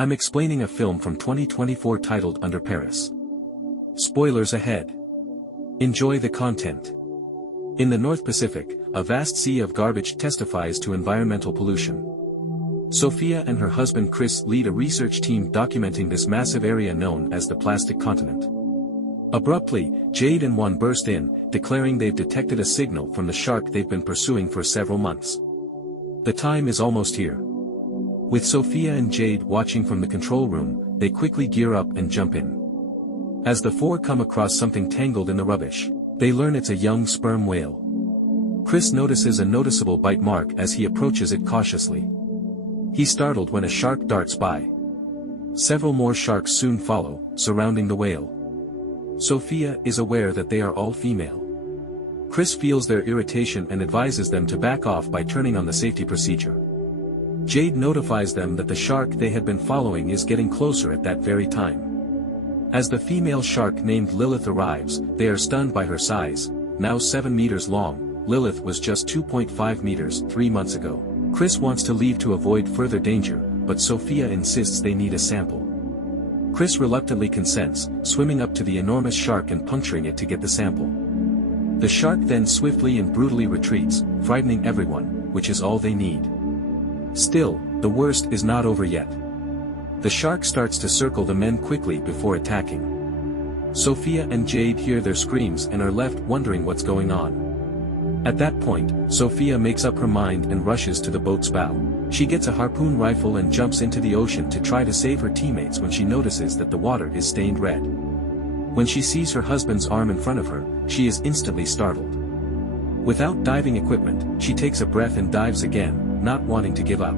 I'm explaining a film from 2024 titled Under Paris. Spoilers ahead. Enjoy the content. In the North Pacific, a vast sea of garbage testifies to environmental pollution. Sophia and her husband Chris lead a research team documenting this massive area known as the plastic continent. Abruptly, Jade and Juan burst in, declaring they've detected a signal from the shark they've been pursuing for several months. The time is almost here. With Sophia and Jade watching from the control room, they quickly gear up and jump in. As the four come across something tangled in the rubbish, they learn it's a young sperm whale. Chris notices a noticeable bite mark as he approaches it cautiously. He's startled when a shark darts by. Several more sharks soon follow, surrounding the whale. Sophia is aware that they are all female. Chris feels their irritation and advises them to back off by turning on the safety procedure. Jade notifies them that the shark they had been following is getting closer at that very time. As the female shark named Lilith arrives, they are stunned by her size. Now 7 meters long, Lilith was just 2.5 meters 3 months ago. Chris wants to leave to avoid further danger, but Sophia insists they need a sample. Chris reluctantly consents, swimming up to the enormous shark and puncturing it to get the sample. The shark then swiftly and brutally retreats, frightening everyone, which is all they need. Still, the worst is not over yet. The shark starts to circle the men quickly before attacking. Sophia and Jade hear their screams and are left wondering what's going on. At that point, Sophia makes up her mind and rushes to the boat's bow. She gets a harpoon rifle and jumps into the ocean to try to save her teammates when she notices that the water is stained red. When she sees her husband's arm in front of her, she is instantly startled. Without diving equipment, she takes a breath and dives again, not wanting to give up.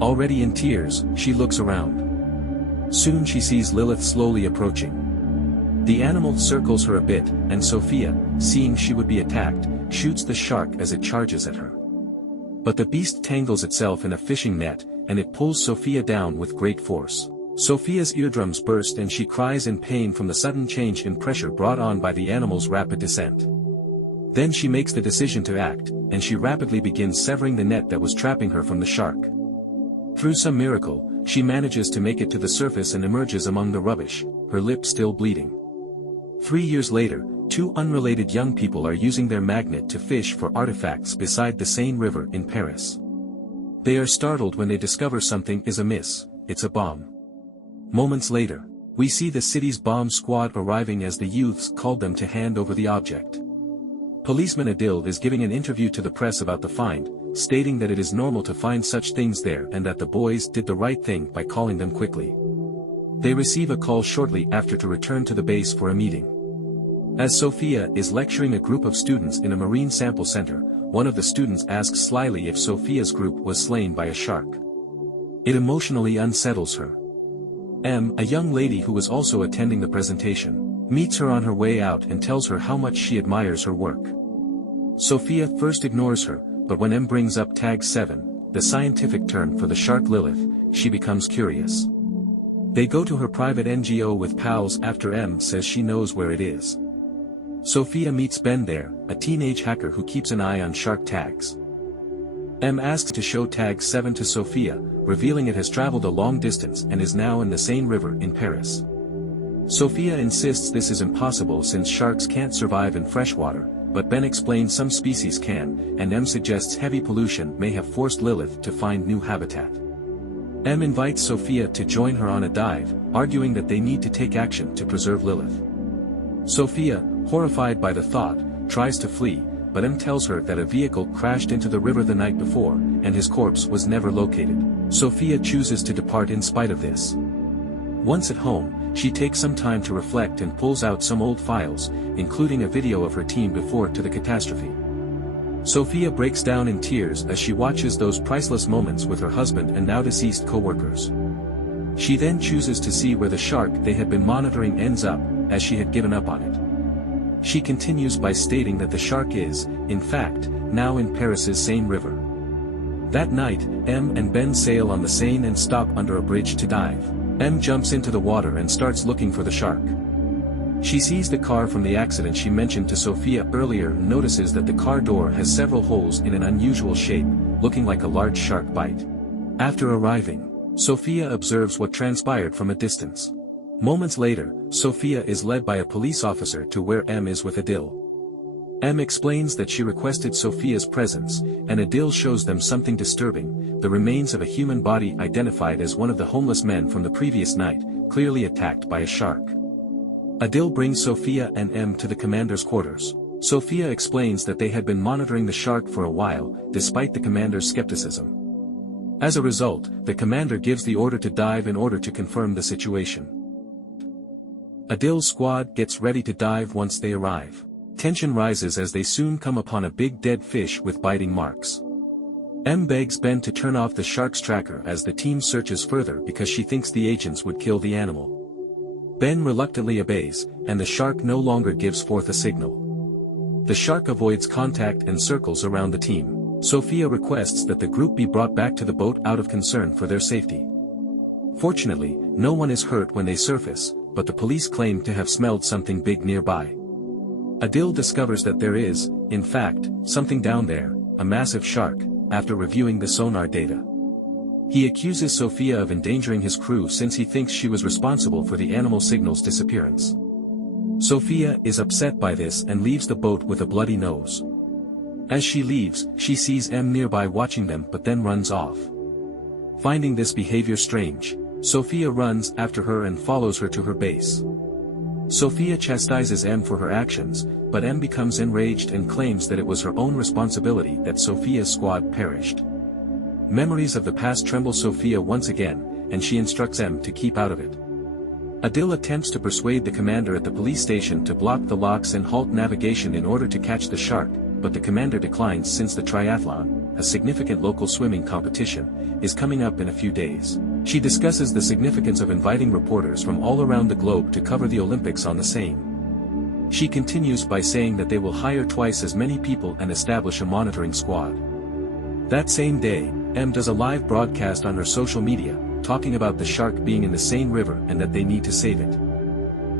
Already in tears, she looks around. Soon she sees Lilith slowly approaching. The animal circles her a bit, and Sophia, seeing she would be attacked, shoots the shark as it charges at her. But the beast tangles itself in a fishing net, and it pulls Sophia down with great force. Sophia's eardrums burst and she cries in pain from the sudden change in pressure brought on by the animal's rapid descent. Then she makes the decision to act, and she rapidly begins severing the net that was trapping her from the shark. Through some miracle, she manages to make it to the surface and emerges among the rubbish, her lip still bleeding. 3 years later, 2 unrelated young people are using their magnet to fish for artifacts beside the Seine River in Paris. They are startled when they discover something is amiss. It's a bomb. Moments later, we see the city's bomb squad arriving as the youths called them to hand over the object. Policeman Adil is giving an interview to the press about the find, stating that it is normal to find such things there and that the boys did the right thing by calling them quickly. They receive a call shortly after to return to the base for a meeting. As Sophia is lecturing a group of students in a marine sample center, one of the students asks slyly if Sophia's group was slain by a shark. It emotionally unsettles her. A young lady who was also attending the presentation, meets her on her way out and tells her how much she admires her work. Sophia first ignores her, but when M brings up tag 7, the scientific term for the shark Lilith, she becomes curious. They go to her private NGO with pals after M says she knows where it is. Sophia meets Ben there, a teenage hacker who keeps an eye on shark tags. M asks to show tag 7 to Sophia, revealing it has traveled a long distance and is now in the Seine River in Paris. Sophia insists this is impossible since sharks can't survive in freshwater, but Ben explains some species can, and M suggests heavy pollution may have forced Lilith to find new habitat. M invites Sophia to join her on a dive, arguing that they need to take action to preserve Lilith. Sophia, horrified by the thought, tries to flee, but M tells her that a vehicle crashed into the river the night before, and his corpse was never located. Sophia chooses to depart in spite of this. Once at home, she takes some time to reflect and pulls out some old files, including a video of her team before to the catastrophe. Sophia breaks down in tears as she watches those priceless moments with her husband and now deceased co-workers. She then chooses to see where the shark they had been monitoring ends up, as she had given up on it. She continues by stating that the shark is, in fact, now in Paris's Seine River. That night, M and Ben sail on the Seine and stop under a bridge to dive. M jumps into the water and starts looking for the shark. She sees the car from the accident she mentioned to Sophia earlier and notices that the car door has several holes in an unusual shape, looking like a large shark bite. After arriving, Sophia observes what transpired from a distance. Moments later, Sophia is led by a police officer to where M is with Adil. M explains that she requested Sophia's presence, and Adil shows them something disturbing, the remains of a human body identified as one of the homeless men from the previous night, clearly attacked by a shark. Adil brings Sophia and M to the commander's quarters. Sophia explains that they had been monitoring the shark for a while, despite the commander's skepticism. As a result, the commander gives the order to dive in order to confirm the situation. Adil's squad gets ready to dive once they arrive. Tension rises as they soon come upon a big dead fish with biting marks. M begs Ben to turn off the shark's tracker as the team searches further because she thinks the agents would kill the animal. Ben reluctantly obeys, and the shark no longer gives forth a signal. The shark avoids contact and circles around the team. Sophia requests that the group be brought back to the boat out of concern for their safety. Fortunately, no one is hurt when they surface, but the police claim to have smelled something big nearby. Adil discovers that there is, in fact, something down there, a massive shark, after reviewing the sonar data. He accuses Sophia of endangering his crew since he thinks she was responsible for the animal signal's disappearance. Sophia is upset by this and leaves the boat with a bloody nose. As she leaves, she sees M nearby watching them but then runs off. Finding this behavior strange, Sophia runs after her and follows her to her base. Sophia chastises M for her actions, but M becomes enraged and claims that it was her own responsibility that Sophia's squad perished. Memories of the past tremble Sophia once again, and she instructs M to keep out of it. Adil attempts to persuade the commander at the police station to block the locks and halt navigation in order to catch the shark, but the commander declines since the triathlon, a significant local swimming competition, is coming up in a few days. She discusses the significance of inviting reporters from all around the globe to cover the Olympics on the same. She continues by saying that they will hire twice as many people and establish a monitoring squad. That same day, M does a live broadcast on her social media, talking about the shark being in the Seine River and that they need to save it.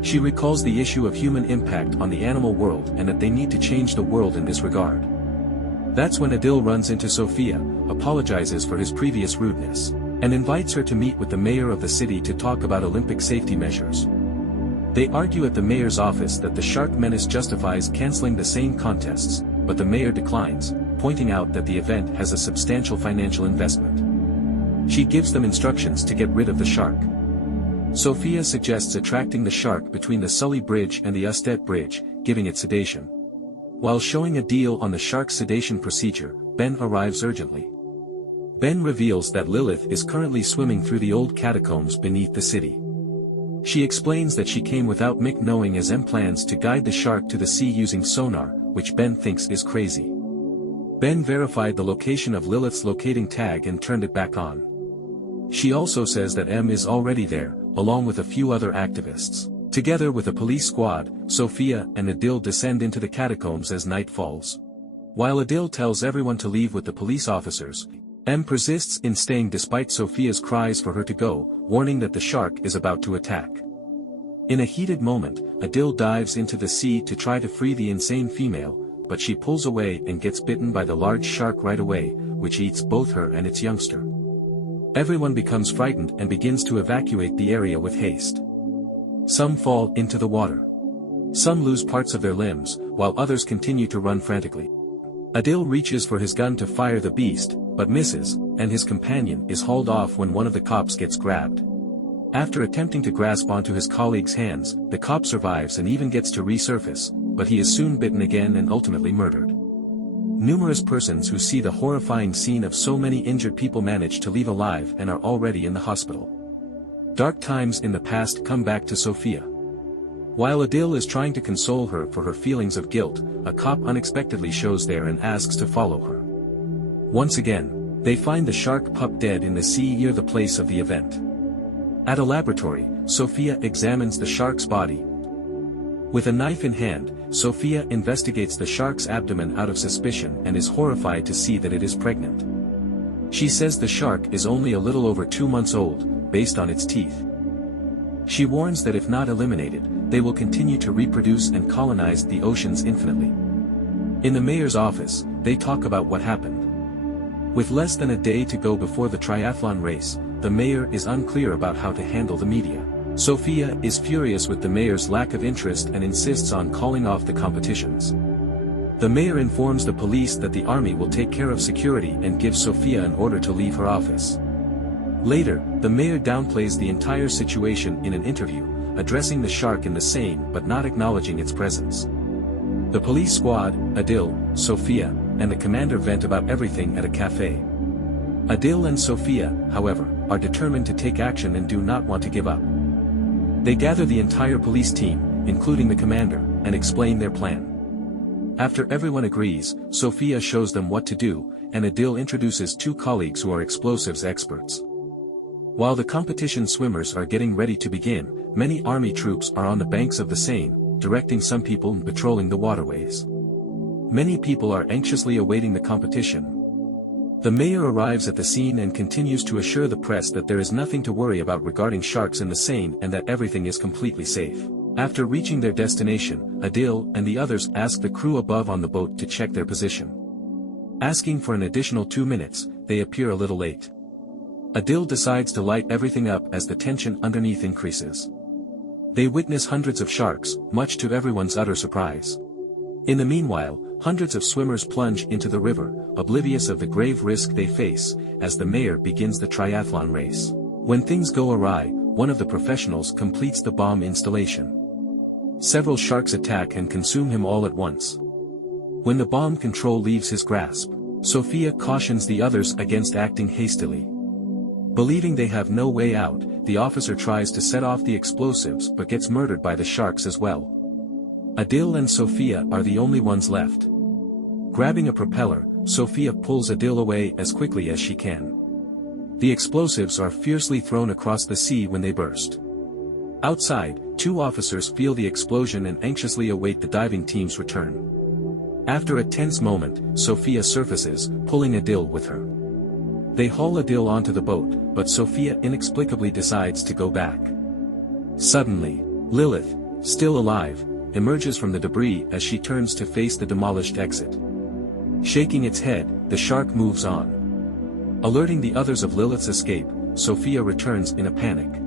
She recalls the issue of human impact on the animal world and that they need to change the world in this regard. That's when Adil runs into Sophia, apologizes for his previous rudeness, and invites her to meet with the mayor of the city to talk about Olympic safety measures. They argue at the mayor's office that the shark menace justifies canceling the same contests, but the mayor declines, pointing out that the event has a substantial financial investment. She gives them instructions to get rid of the shark. Sophia suggests attracting the shark between the Sully Bridge and the Ustet Bridge, giving it sedation. While showing a deal on the shark's sedation procedure, Ben arrives urgently. Ben reveals that Lilith is currently swimming through the old catacombs beneath the city. She explains that she came without Mick knowing as M plans to guide the shark to the sea using sonar, which Ben thinks is crazy. Ben verified the location of Lilith's locating tag and turned it back on. She also says that M is already there, along with a few other activists. Together with a police squad, Sophia and Adil descend into the catacombs as night falls. While Adil tells everyone to leave with the police officers, M persists in staying despite Sophia's cries for her to go, warning that the shark is about to attack. In a heated moment, Adil dives into the sea to try to free the insane female, but she pulls away and gets bitten by the large shark right away, which eats both her and its youngster. Everyone becomes frightened and begins to evacuate the area with haste. Some fall into the water. Some lose parts of their limbs, while others continue to run frantically. Adil reaches for his gun to fire the beast, but misses, and his companion is hauled off when one of the cops gets grabbed. After attempting to grasp onto his colleague's hands, the cop survives and even gets to resurface, but he is soon bitten again and ultimately murdered. Numerous persons who see the horrifying scene of so many injured people manage to leave alive and are already in the hospital. Dark times in the past come back to Sophia. While Adil is trying to console her for her feelings of guilt, a cop unexpectedly shows there and asks to follow her. Once again, they find the shark pup dead in the sea near the place of the event. At a laboratory, Sophia examines the shark's body. With a knife in hand, Sophia investigates the shark's abdomen out of suspicion and is horrified to see that it is pregnant. She says the shark is only a little over 2 months old, based on its teeth. She warns that if not eliminated, they will continue to reproduce and colonize the oceans infinitely. In the mayor's office, they talk about what happened. With less than a day to go before the triathlon race, the mayor is unclear about how to handle the media. Sophia is furious with the mayor's lack of interest and insists on calling off the competitions. The mayor informs the police that the army will take care of security and gives Sophia an order to leave her office. Later, the mayor downplays the entire situation in an interview, addressing the shark in the Seine but not acknowledging its presence. The police squad, Adil, Sophia, and the commander vent about everything at a cafe. Adil and Sophia, however, are determined to take action and do not want to give up. They gather the entire police team, including the commander, and explain their plan. After everyone agrees, Sophia shows them what to do, and Adil introduces two colleagues who are explosives experts. While the competition swimmers are getting ready to begin, many army troops are on the banks of the Seine, directing some people and patrolling the waterways. Many people are anxiously awaiting the competition. The mayor arrives at the scene and continues to assure the press that there is nothing to worry about regarding sharks in the Seine and that everything is completely safe. After reaching their destination, Adil and the others ask the crew above on the boat to check their position. Asking for an additional 2 minutes, they appear a little late. Adil decides to light everything up as the tension underneath increases. They witness hundreds of sharks, much to everyone's utter surprise. In the meanwhile, hundreds of swimmers plunge into the river, oblivious of the grave risk they face, as the mayor begins the triathlon race. When things go awry, one of the professionals completes the bomb installation. Several sharks attack and consume him all at once. When the bomb control leaves his grasp, Sophia cautions the others against acting hastily. Believing they have no way out, the officer tries to set off the explosives but gets murdered by the sharks as well. Adil and Sophia are the only ones left. Grabbing a propeller, Sophia pulls Adil away as quickly as she can. The explosives are fiercely thrown across the sea when they burst. Outside, two officers feel the explosion and anxiously await the diving team's return. After a tense moment, Sophia surfaces, pulling Adil with her. They haul Adil onto the boat, but Sophia inexplicably decides to go back. Suddenly, Lilith, still alive, emerges from the debris as she turns to face the demolished exit. Shaking its head, the shark moves on. Alerting the others of Lilith's escape, Sophia returns in a panic.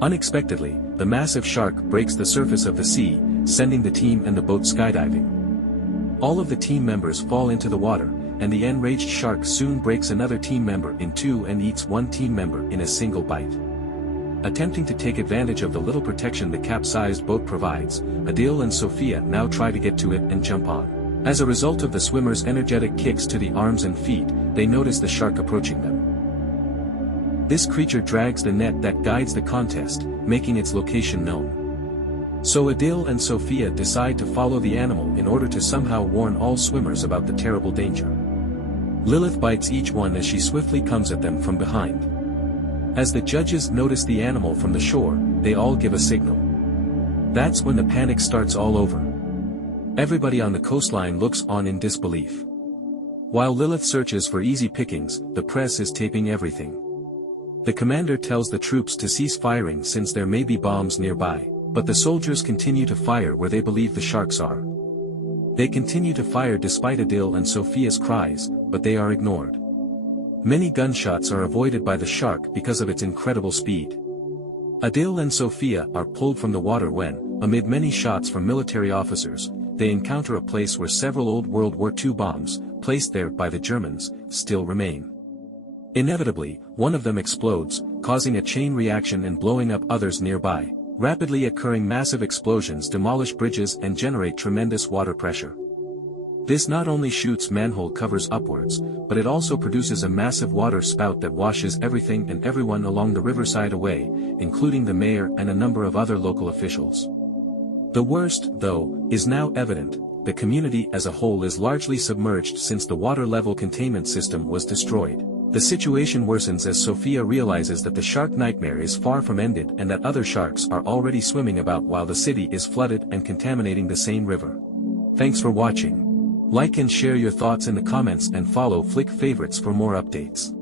Unexpectedly, the massive shark breaks the surface of the sea, sending the team and the boat skydiving. All of the team members fall into the water, and the enraged shark soon breaks another team member in two and eats one team member in a single bite. Attempting to take advantage of the little protection the capsized boat provides, Adil and Sophia now try to get to it and jump on. As a result of the swimmers' energetic kicks to the arms and feet, they notice the shark approaching them. This creature drags the net that guides the contest, making its location known. So Adil and Sophia decide to follow the animal in order to somehow warn all swimmers about the terrible danger. Lilith bites each one as she swiftly comes at them from behind. As the judges notice the animal from the shore, they all give a signal. That's when the panic starts all over. Everybody on the coastline looks on in disbelief. While Lilith searches for easy pickings, the press is taping everything. The commander tells the troops to cease firing since there may be bombs nearby, but the soldiers continue to fire where they believe the sharks are. They continue to fire despite Adil and Sophia's cries, but they are ignored. Many gunshots are avoided by the shark because of its incredible speed. Adil and Sophia are pulled from the water when, amid many shots from military officers, they encounter a place where several old World War II bombs, placed there by the Germans, still remain. Inevitably, one of them explodes, causing a chain reaction and blowing up others nearby. Rapidly occurring massive explosions demolish bridges and generate tremendous water pressure. This not only shoots manhole covers upwards, but it also produces a massive water spout that washes everything and everyone along the riverside away, including the mayor and a number of other local officials. The worst, though, is now evident: the community as a whole is largely submerged since the water level containment system was destroyed. The situation worsens as Sophia realizes that the shark nightmare is far from ended and that other sharks are already swimming about while the city is flooded and contaminating the Seine River. Thanks for watching. Like and share your thoughts in the comments and follow Flick Favorites for more updates.